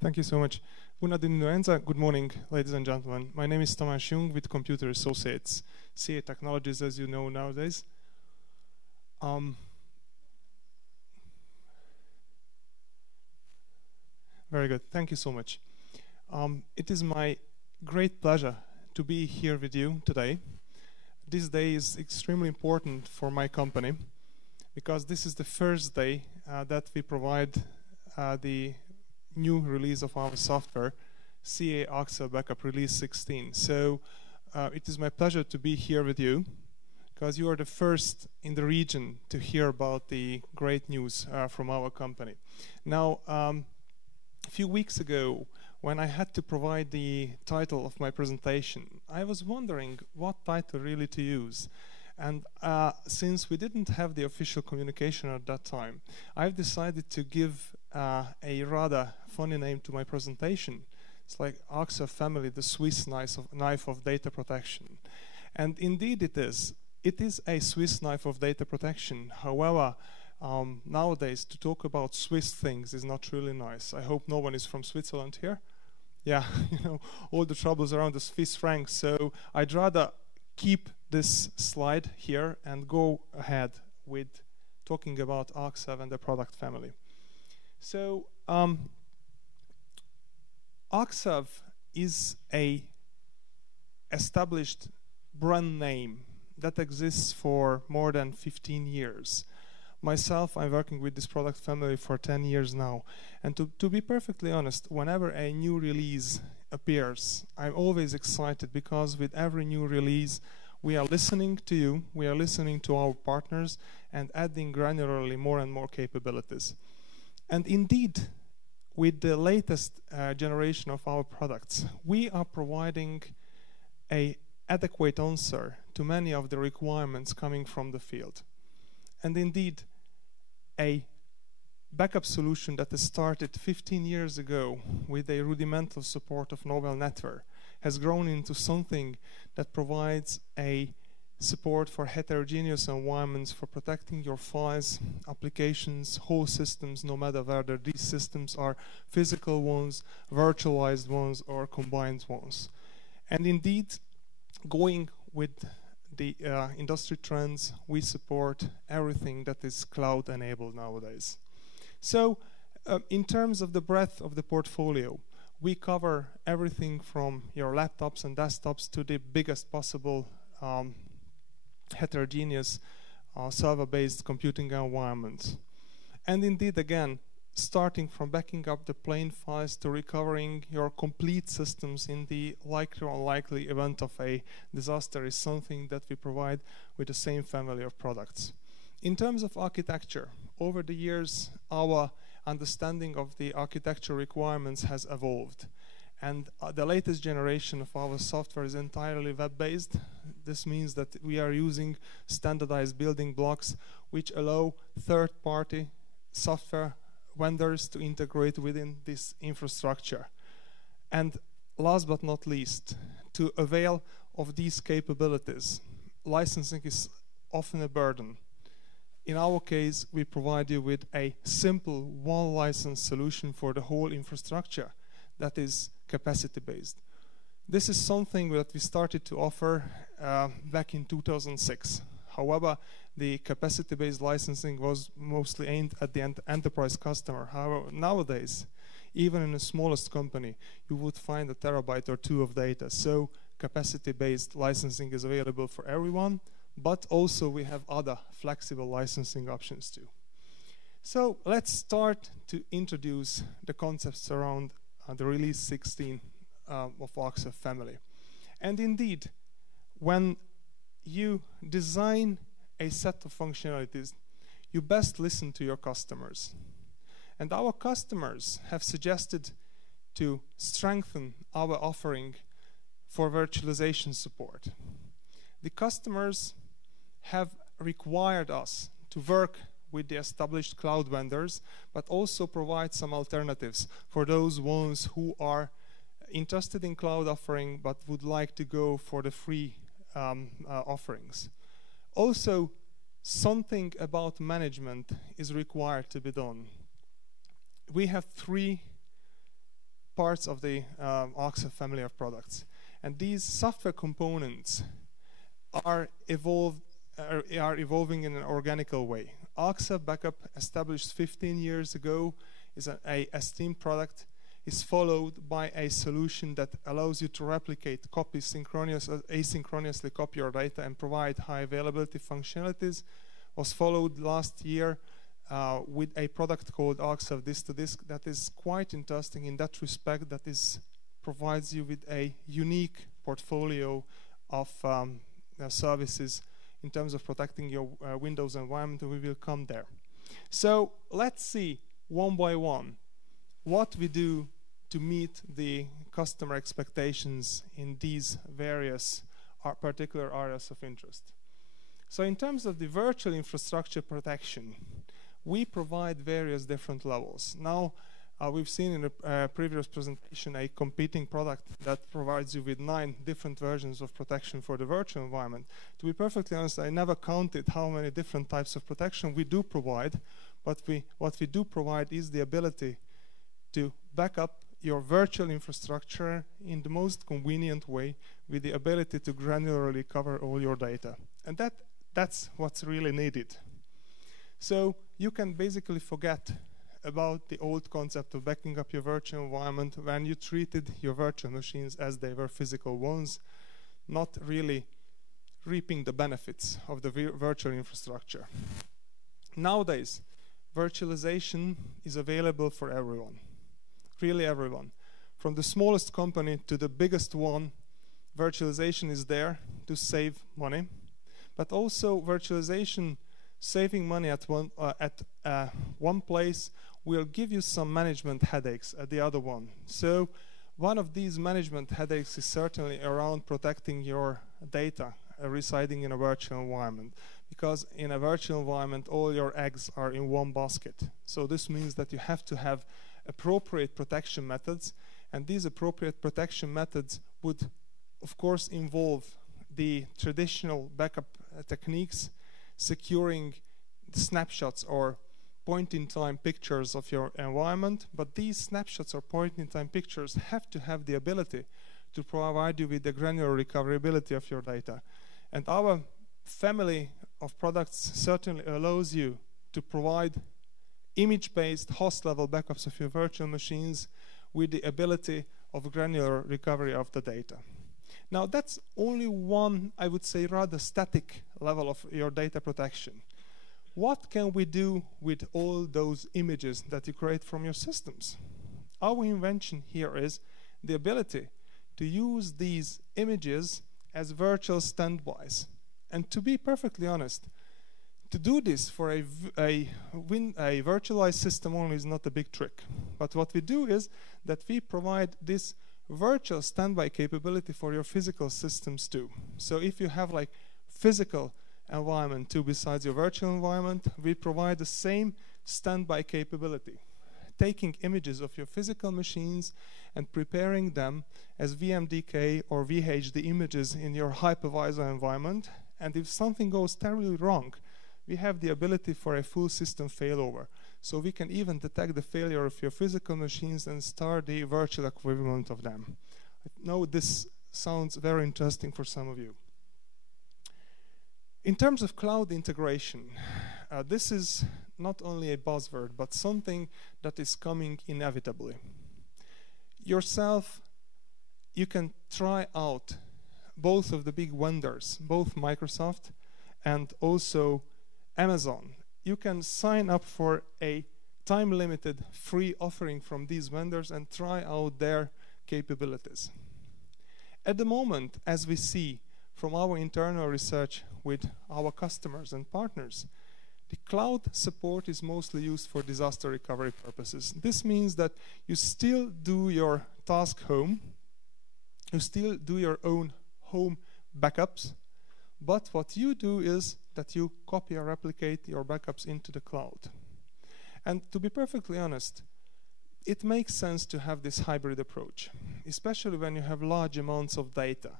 Thank you so much. Good morning, ladies and gentlemen. My name is Tamas Jung with Computer Associates, CA Technologies, as you know nowadays. Very good. Thank you so much. It is my great pleasure to be here with you today. This day is extremely important for my company because this is the first day that we provide the new release of our software, CA ARCserve Backup Release 16. So it is my pleasure to be here with you because you are the first in the region to hear about the great news from our company. Now, a few weeks ago, when I had to provide the title of my presentation, I was wondering what title really to use. And since we didn't have the official communication at that time, I've decided to give a rather funny name to my presentation. It's like ARCserve family, the Swiss knife of data protection. And indeed it is. It is a Swiss knife of data protection. However, nowadays to talk about Swiss things is not really nice. I hope no one is from Switzerland here. Yeah, you know, all the troubles around the Swiss francs. So I'd rather keep this slide here and go ahead with talking about ARCserve and the product family. So ARCserve is a established brand name that exists for more than 15 years. Myself, I'm working with this product family for 10 years now. And to be perfectly honest, whenever a new release appears, I'm always excited because with every new release, we are listening to you, we are listening to our partners, and adding granularly more and more capabilities. And indeed, with the latest generation of our products, we are providing an adequate answer to many of the requirements coming from the field. And indeed, a backup solution that has started 15 years ago with a rudimental support of Novel Network has grown into something that provides a support for heterogeneous environments for protecting your files, applications, whole systems, no matter whether these systems are physical ones, virtualized ones, or combined ones. And indeed, going with the industry trends, we support everything that is cloud enabled nowadays. So in terms of the breadth of the portfolio, we cover everything from your laptops and desktops to the biggest possible heterogeneous server-based computing environments. And indeed, again, starting from backing up the plain files to recovering your complete systems in the likely or unlikely event of a disaster is something that we provide with the same family of products. In terms of architecture, over the years, our understanding of the architecture requirements has evolved. And the latest generation of our software is entirely web-based. This means that we are using standardized building blocks which allow third-party software vendors to integrate within this infrastructure. And last but not least, to avail of these capabilities, licensing is often a burden. In our case, we provide you with a simple one-license solution for the whole infrastructure that is capacity-based. This is something that we started to offer back in 2006. However, the capacity-based licensing was mostly aimed at the enterprise customer. However, nowadays, even in the smallest company, you would find a terabyte or two of data. So capacity-based licensing is available for everyone, but also we have other flexible licensing options too. So let's start to introduce the concepts around the release 16 of ARCserve family. And indeed, when you design a set of functionalities, you best listen to your customers. And our customers have suggested to strengthen our offering for virtualization support. The customers have required us to work with the established cloud vendors, but also provide some alternatives for those ones who are interested in cloud offering but would like to go for the free offerings. Also, something about management is required to be done. We have three parts of the ARCserve family of products. And these software components are evolving in an organical way. ARCserve Backup, established 15 years ago, is a esteemed product, is followed by a solution that allows you to replicate, copy, asynchronously copy your data and provide high availability functionalities. Was followed last year with a product called ARCserve Disk-to-Disk that is quite interesting in that respect, that provides you with a unique portfolio of services in terms of protecting your Windows environment. We will come there. So let's see one by one what we do to meet the customer expectations in these various particular areas of interest. So in terms of the virtual infrastructure protection, we provide various different levels. Now, we've seen in a previous presentation a competing product that provides you with 9 different versions of protection for the virtual environment. To be perfectly honest, I never counted how many different types of protection we do provide, but what we do provide is the ability to back up your virtual infrastructure in the most convenient way with the ability to granularly cover all your data. And that's what's really needed. So you can basically forget about the old concept of backing up your virtual environment when you treated your virtual machines as they were physical ones, not really reaping the benefits of the virtual infrastructure. Nowadays, virtualization is available for everyone, really everyone. From the smallest company to the biggest one, virtualization is there to save money, but also virtualization saving money at one place will give you some management headaches at the other one. So one of these management headaches is certainly around protecting your data residing in a virtual environment, because in a virtual environment all your eggs are in one basket. So this means that you have to have appropriate protection methods, and these appropriate protection methods would of course involve the traditional backup techniques, securing the snapshots or point-in-time pictures of your environment, but these snapshots or point-in-time pictures have to have the ability to provide you with the granular recoverability of your data. And our family of products certainly allows you to provide image-based host-level backups of your virtual machines with the ability of granular recovery of the data. Now that's only one, I would say, rather static level of your data protection. What can we do with all those images that you create from your systems? Our invention here is the ability to use these images as virtual standbys. And to be perfectly honest, to do this for a virtualized system only is not a big trick. But what we do is that we provide this virtual standby capability for your physical systems too. So if you have like physical environment too besides your virtual environment, we provide the same standby capability, taking images of your physical machines and preparing them as VMDK or VHD images in your hypervisor environment. And if something goes terribly wrong, we have the ability for a full system failover. So we can even detect the failure of your physical machines and start the virtual equivalent of them. I know this sounds very interesting for some of you. In terms of cloud integration, this is not only a buzzword, but something that is coming inevitably. Yourself, you can try out both of the big vendors, both Microsoft and also Amazon. You can sign up for a time-limited free offering from these vendors and try out their capabilities. At the moment, as we see from our internal research with our customers and partners, the cloud support is mostly used for disaster recovery purposes. This means that you still do your task home, you still do your own home backups, but what you do is that you copy or replicate your backups into the cloud. And to be perfectly honest, it makes sense to have this hybrid approach, especially when you have large amounts of data.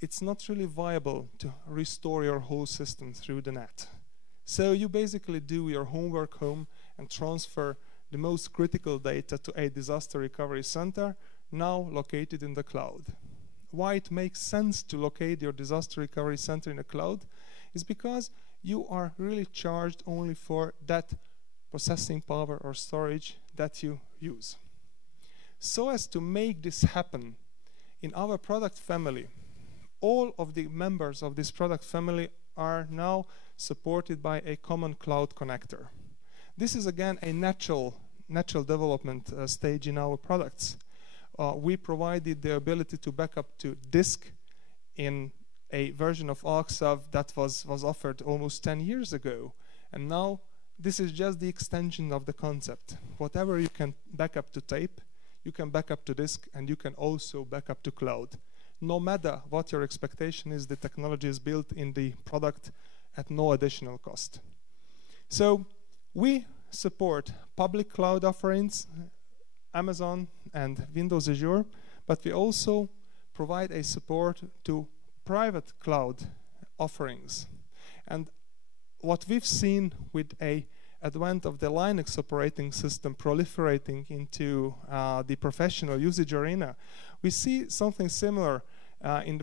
It's not really viable to restore your whole system through the net. So you basically do your homework home and transfer the most critical data to a disaster recovery center, now located in the cloud. Why it makes sense to locate your disaster recovery center in the cloud is because you are really charged only for that processing power or storage that you use. So as to make this happen, in our product family, all of the members of this product family are now supported by a common cloud connector. This is again a natural development stage in our products. We provided the ability to back up to disk in a version of ARCserve that was offered almost 10 years ago. And now this is just the extension of the concept. Whatever you can back up to tape, you can back up to disk, and you can also back up to cloud. No matter what your expectation is, the technology is built in the product at no additional cost. So we support public cloud offerings, Amazon and Windows Azure, but we also provide a support to private cloud offerings. And what we've seen with a advent of the Linux operating system proliferating into the professional usage arena, we see something similar in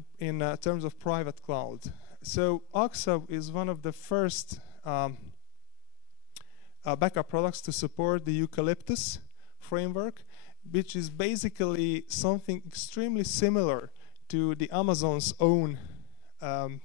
terms of private cloud. So ARCserve is one of the first backup products to support the Eucalyptus framework, which is basically something extremely similar to the Amazon's own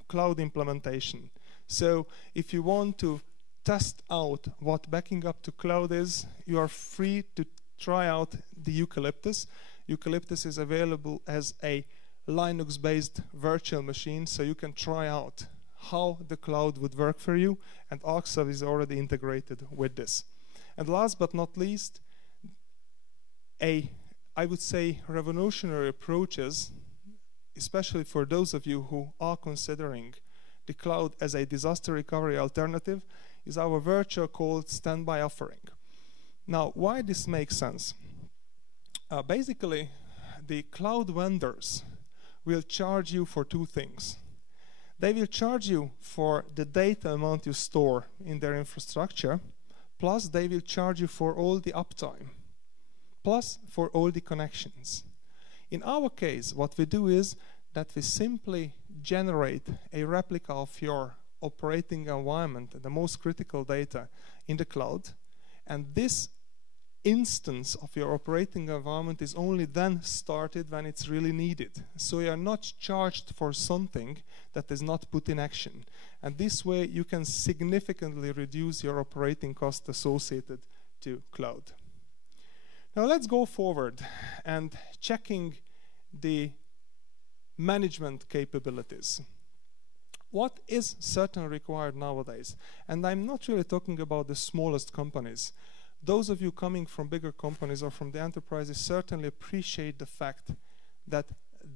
cloud implementation. So if you want to test out what backing up to cloud is, you are free to try out the Eucalyptus. Eucalyptus is available as a Linux-based virtual machine, so you can try out how the cloud would work for you, and ARCserve is already integrated with this. And last but not least, I would say revolutionary approaches, especially for those of you who are considering the cloud as a disaster recovery alternative, is our virtual called standby offering. Now, why this makes sense? Basically, the cloud vendors will charge you for two things. They will charge you for the data amount you store in their infrastructure, plus they will charge you for all the uptime, plus for all the connections. In our case, what we do is that we simply generate a replica of your operating environment, the most critical data, in the cloud, and this instance of your operating environment is only then started when it's really needed. So you are not charged for something that is not put in action. And this way you can significantly reduce your operating cost associated to cloud. Now let's go forward and checking the management capabilities. What is certainly required nowadays? And I'm not really talking about the smallest companies. Those of you coming from bigger companies or from the enterprises certainly appreciate the fact that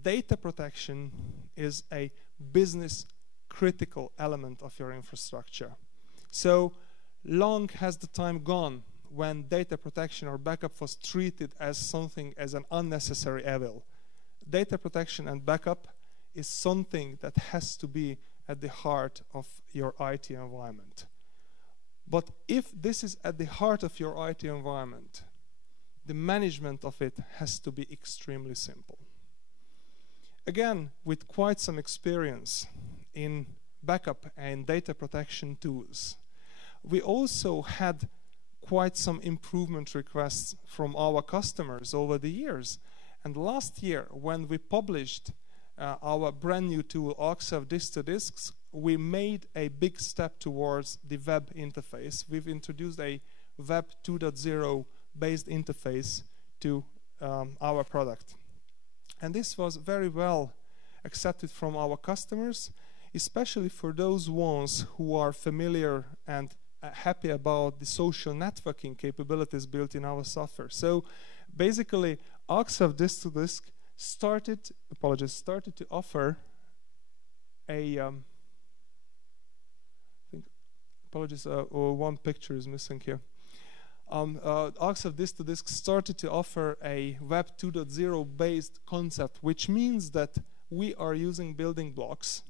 data protection is a business critical element of your infrastructure. So long has the time gone when data protection or backup was treated as something as an unnecessary evil. Data protection and backup is something that has to be at the heart of your IT environment. But if this is at the heart of your IT environment, the management of it has to be extremely simple. Again, with quite some experience in backup and data protection tools, we also had quite some improvement requests from our customers over the years. And last year, when we published our brand new tool, ARCserve Disk-to-Disks, we made a big step towards the web interface. We've introduced a Web 2.0 based interface to our product. And this was very well accepted from our customers, especially for those ones who are familiar and happy about the social networking capabilities built in our software. So basically, ARCserve Disk-to-Disk started to offer a one picture is missing here. ARCserve Disk-to-Disk started to offer a Web 2.0 based concept, which means that we are using building blocks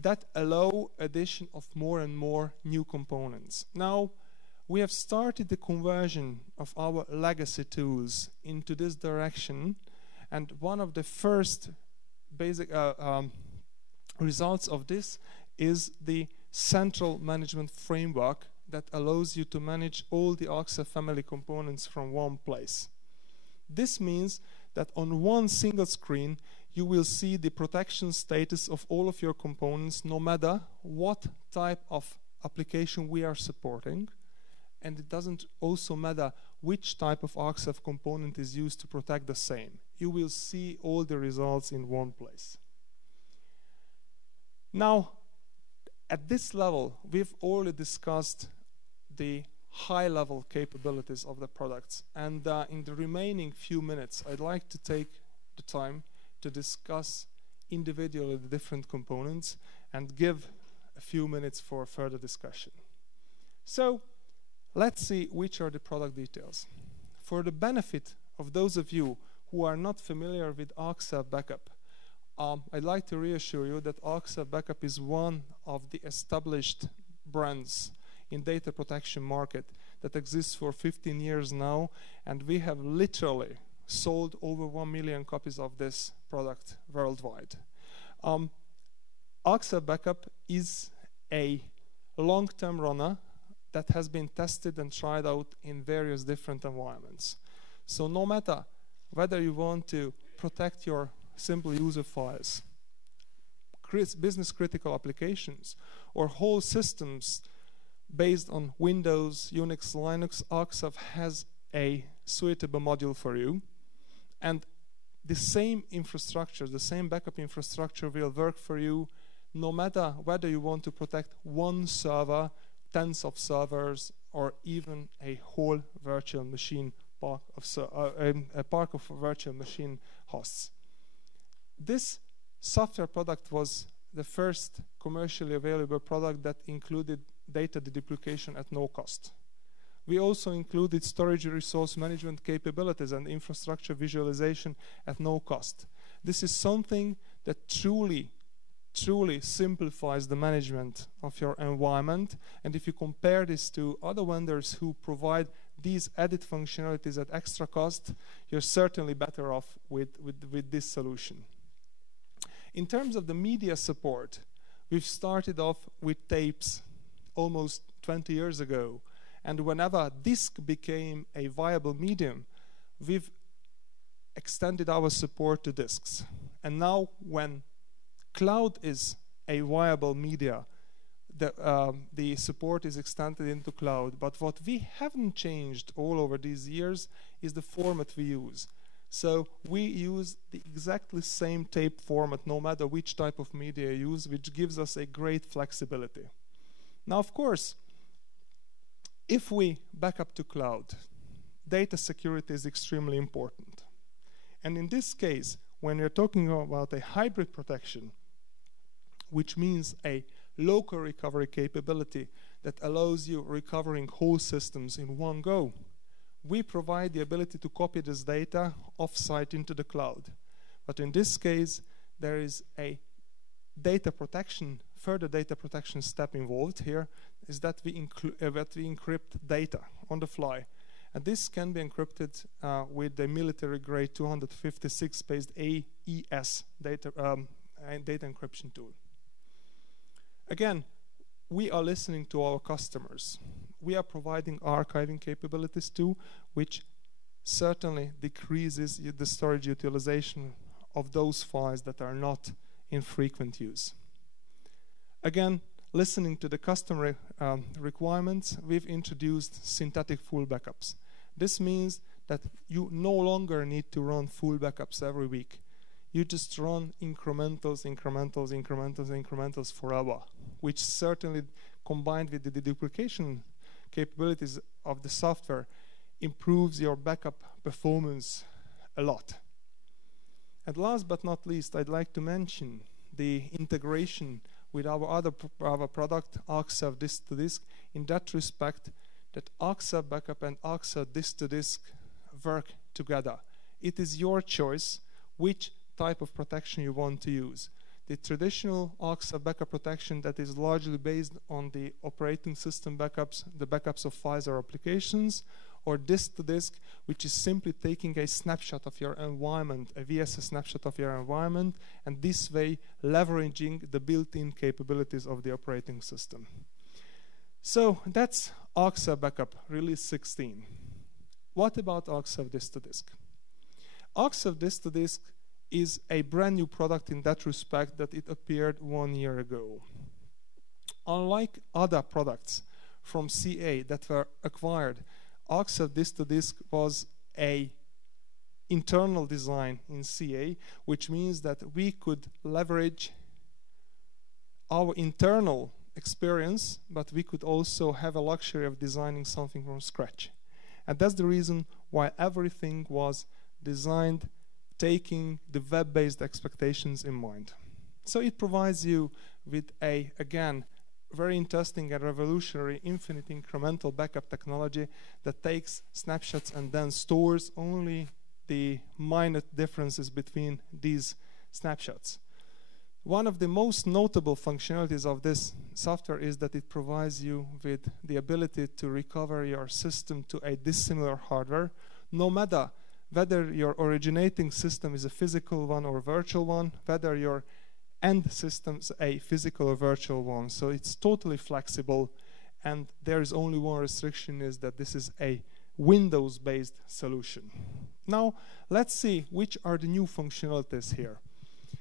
that allow addition of more and more new components. Now, we have started the conversion of our legacy tools into this direction, and one of the first basic results of this is the central management framework that allows you to manage all the ARCserve family components from one place. This means that on one single screen you will see the protection status of all of your components, no matter what type of application we are supporting, and it doesn't also matter which type of ARCserve component is used to protect the same. You will see all the results in one place. Now, at this level, we've already discussed the high-level capabilities of the products, and in the remaining few minutes, I'd like to take the time to discuss individually the different components and give a few minutes for further discussion. So, let's see which are the product details. For the benefit of those of you who are not familiar with ARCserve Backup, I'd like to reassure you that ARCserve Backup is one of the established brands in data protection market that exists for 15 years now, and we have literally sold over 1 million copies of this product worldwide. ARCserve Backup is a long-term runner that has been tested and tried out in various different environments. So no matter whether you want to protect your simple user files, business critical applications, or whole systems based on Windows, Unix, Linux, ARCserve has a suitable module for you. And the same infrastructure, the same backup infrastructure will work for you no matter whether you want to protect one server, tens of servers, or even a whole virtual machine park of virtual machine hosts. This software product was the first commercially available product that included data deduplication at no cost. We also included storage resource management capabilities and infrastructure visualization at no cost. This is something that truly simplifies the management of your environment, and if you compare this to other vendors who provide these added functionalities at extra cost, you're certainly better off with this solution. In terms of the media support, we've started off with tapes almost 20 years ago, and whenever disk became a viable medium, we've extended our support to disks. And now when cloud is a viable media, the support is extended into cloud. But what we haven't changed all over these years is the format we use. So we use the exactly same tape format no matter which type of media you use, which gives us a great flexibility. Now, of course, if we back up to cloud, data security is extremely important. And in this case, when you're talking about a hybrid protection, which means a local recovery capability that allows you recovering whole systems in one go, we provide the ability to copy this data off-site into the cloud. But in this case, there is a data protection, further data protection step involved here, is that we encrypt data on the fly. And this can be encrypted with a military-grade 256-based AES data encryption tool. Again, we are listening to our customers. We are providing archiving capabilities too, which certainly decreases the storage utilization of those files that are not in frequent use. Again, listening to the customer requirements, we've introduced synthetic full backups. This means that you no longer need to run full backups every week. You just run incrementals forever, which certainly, combined with the deduplication capabilities of the software, improves your backup performance a lot. And last but not least, I'd like to mention the integration with our other product, ARCserve Disk-to-Disk, in that respect that ARCserve Backup and ARCserve Disk-to-Disk work together. It is your choice which type of protection you want to use. the traditional ARCserve backup protection that is largely based on the operating system backups, the backups of files or applications, or disk to disk, which is simply taking a snapshot of your environment, a VSS snapshot of your environment, and this way leveraging the built-in capabilities of the operating system. So that's ARCserve backup release 16. What about ARCserve disk to disk? ARCserve disk to disk is a brand new product in that respect that it appeared 1 year ago. Unlike other products from CA that were acquired, ARCserve disk to disk was a internal design in CA, which means that we could leverage our internal experience, but we could also have a luxury of designing something from scratch. And that's the reason why everything was designed taking the web-based expectations in mind. So it provides you with a, again, very interesting and revolutionary infinite incremental backup technology that takes snapshots and then stores only the minor differences between these snapshots. One of the most notable functionalities of this software is that it provides you with the ability to recover your system to a dissimilar hardware, no matter whether your originating system is a physical one or a virtual one, whether your end system is a physical or virtual one. So it's totally flexible, and there is only one restriction, is that this is a Windows-based solution. Now, let's see which are the new functionalities here.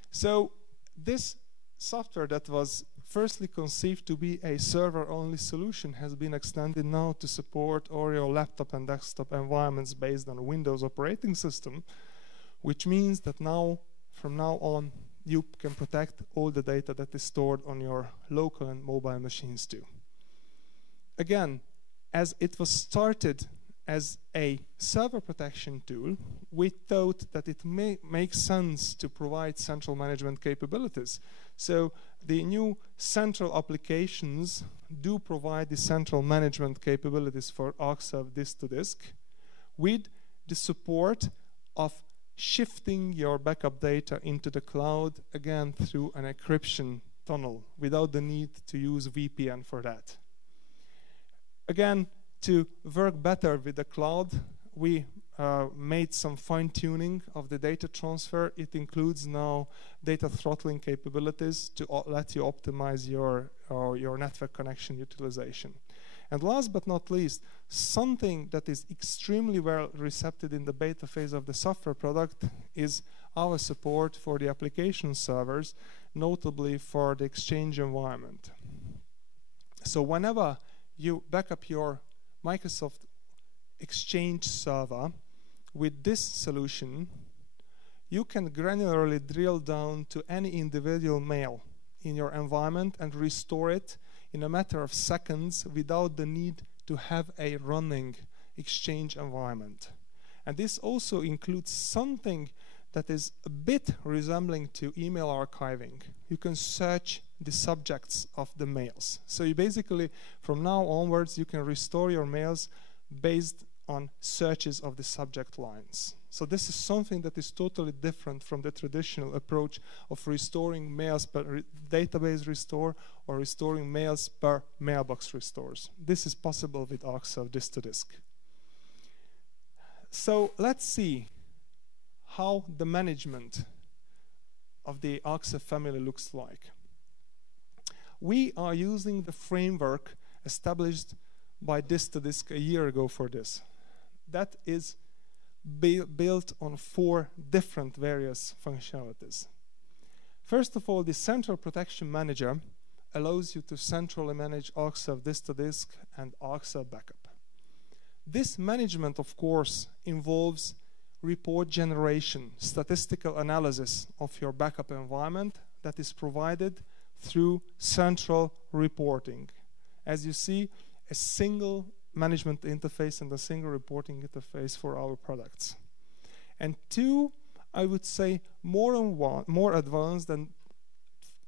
So this software that was firstly conceived to be a server-only solution has been extended now to support Oreo laptop and desktop environments based on a Windows operating system, which means that now, from now on, you can protect all the data that is stored on your local and mobile machines too. Again, as it was started as a server protection tool, we thought that it may make sense to provide central management capabilities. So the new central applications do provide the central management capabilities for ARCserve disk to disk with the support of shifting your backup data into the cloud, again through an encryption tunnel without the need to use VPN for that. Again, to work better with the cloud, we made some fine-tuning of the data transfer. It includes now data throttling capabilities to let you optimize your network connection utilization. And last but not least, something that is extremely well received in the beta phase of the software product is our support for the application servers, notably for the Exchange environment. So whenever you back up your Microsoft Exchange server with this solution, you can granularly drill down to any individual mail in your environment and restore it in a matter of seconds without the need to have a running Exchange environment. And this also includes something that is a bit resembling to email archiving. You can search the subjects of the mails. So you basically, from now onwards, you can restore your mails based on searches of the subject lines. So this is something that is totally different from the traditional approach of restoring mails per database restore or restoring mails per mailbox restores. This is possible with ARCserve disk to disk. So let's see how the management of the ARCserve family looks like. We are using the framework established by disk to disk a year ago for this. That is built on 4 different various functionalities. First of all, the Central Protection Manager allows you to centrally manage ARCserve disk to disk and ARCserve backup. This management, of course, involves report generation, statistical analysis of your backup environment that is provided through central reporting. As you see, a single management interface and a single reporting interface for our products. And 2, I would say more advanced and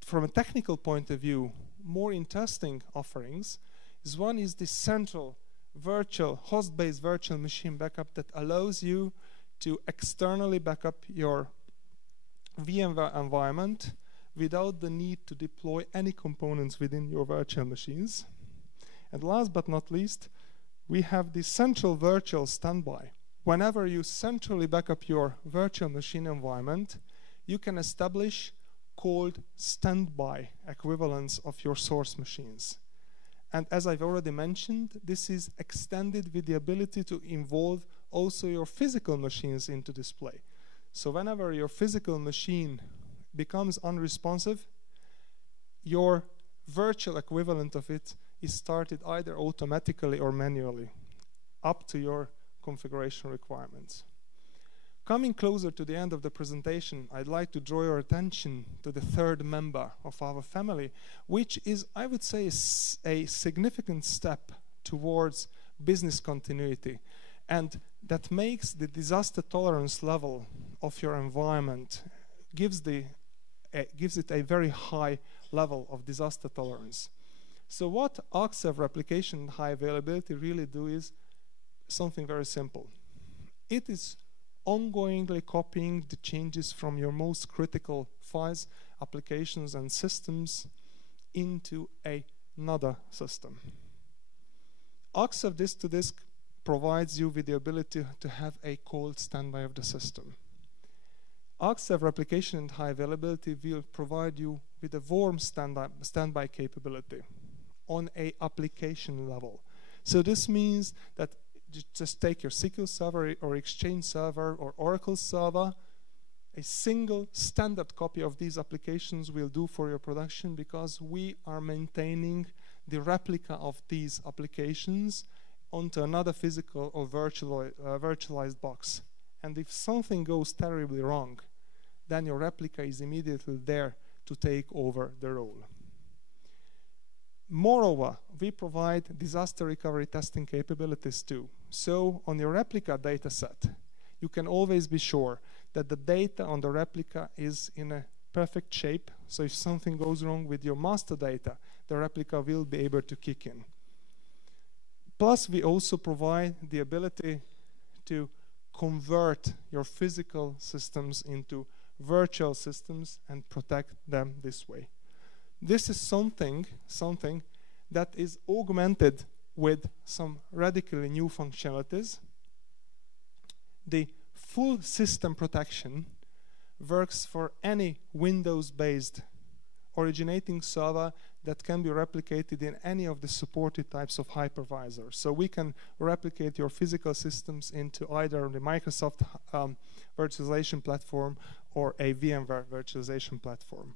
from a technical point of view, more interesting offerings is one is the central virtual host-based virtual machine backup that allows you to externally back up your VMware environment without the need to deploy any components within your virtual machines. And last but not least, we have the central virtual standby. Whenever you centrally back up your virtual machine environment, you can establish called standby equivalents of your source machines. And as I've already mentioned, this is extended with the ability to involve also your physical machines into display. So whenever your physical machine becomes unresponsive, your virtual equivalent of it is started either automatically or manually, up to your configuration requirements. Coming closer to the end of the presentation, I'd like to draw your attention to the third member of our family, which is, I would say, a significant step towards business continuity, and that makes the disaster tolerance level of your environment, gives it a very high level of disaster tolerance. So what ARCserve replication and high availability really do is something very simple. It is ongoingly copying the changes from your most critical files, applications, and systems into another system. ARCserve disk-to-disk provides you with the ability to have a cold standby of the system. ARCserve replication and high availability will provide you with a warm standby capability on an application level. So this means that you just take your SQL server or Exchange server or Oracle server, a single standard copy of these applications will do for your production, because we are maintaining the replica of these applications onto another physical or virtualized box. And if something goes terribly wrong, then your replica is immediately there to take over the role. Moreover, we provide disaster recovery testing capabilities too. So on your replica data set, you can always be sure that the data on the replica is in a perfect shape. So if something goes wrong with your master data, the replica will be able to kick in. Plus, we also provide the ability to convert your physical systems into virtual systems and protect them this way. This is something that is augmented with some radically new functionalities. The full system protection works for any Windows-based originating server that can be replicated in any of the supported types of hypervisors. So we can replicate your physical systems into either the Microsoft virtualization platform or a VMware virtualization platform.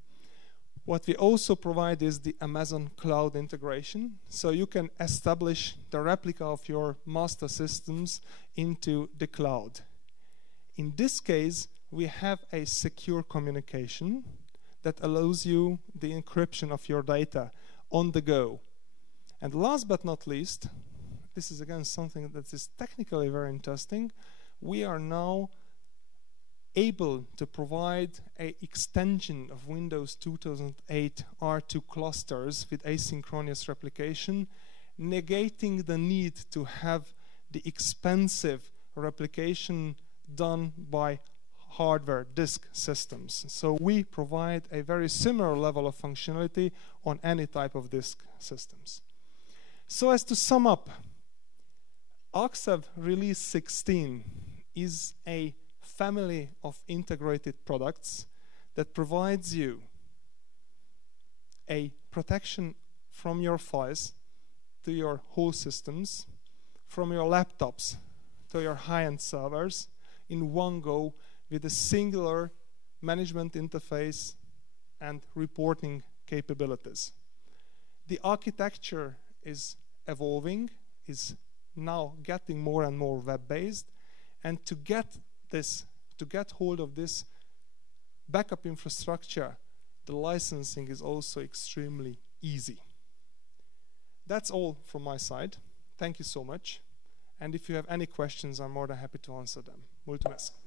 What we also provide is the Amazon cloud integration. So you can establish the replica of your master systems into the cloud. In this case, we have a secure communication that allows you the encryption of your data on the go. And last but not least, this is again something that is technically very interesting. We are now able to provide an extension of Windows 2008 R2 clusters with asynchronous replication, negating the need to have the expensive replication done by hardware disk systems. So we provide a very similar level of functionality on any type of disk systems. So as to sum up, ARCserve Release 16 is a family of integrated products that provides you a protection from your files to your whole systems, from your laptops to your high-end servers in one go, with a singular management interface and reporting capabilities. The architecture is evolving, is now getting more and more web-based, and to get hold of this backup infrastructure, the licensing is also extremely easy. That's all from my side. Thank you so much. And if you have any questions, I'm more than happy to answer them. Mulțumesc!